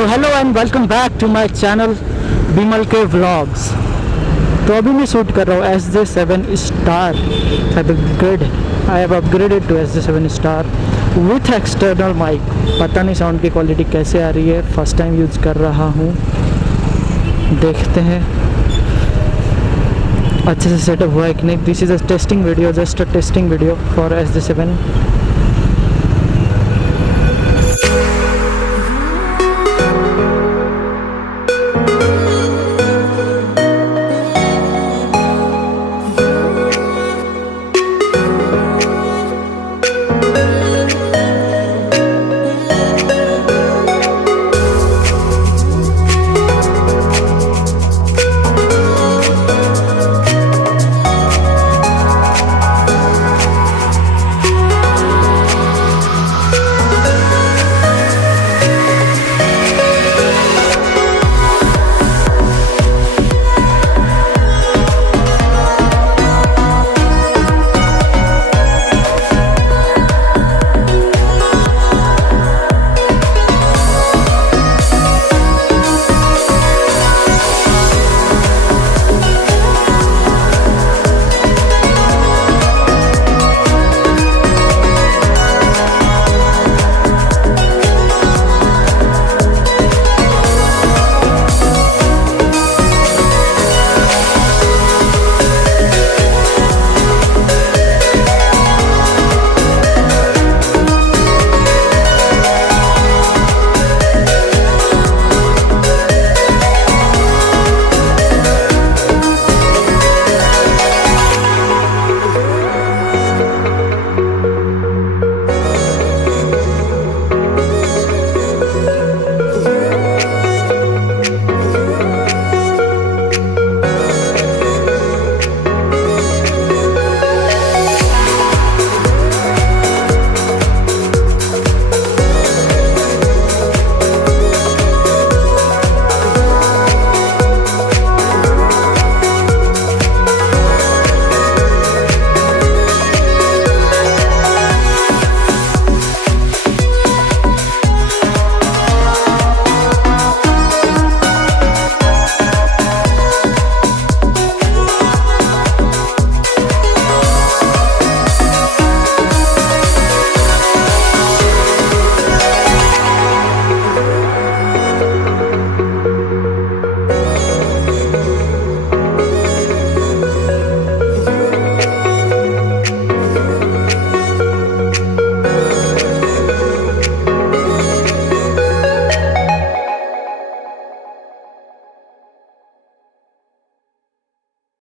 So hello and welcome back to my channel Bimal के vlogs. तो अभी मैं शूट कर रहा हूँ SJ7 star I have upgraded to SJ7 star with external mic. पता नहीं साउंड की क्वालिटी कैसे आ रही है, फर्स्ट टाइम यूज़ कर रहा हूँ, देखते हैं अच्छे से सेटअप हुआ है कि नहीं। This is a testing video, just a testing video for SJ7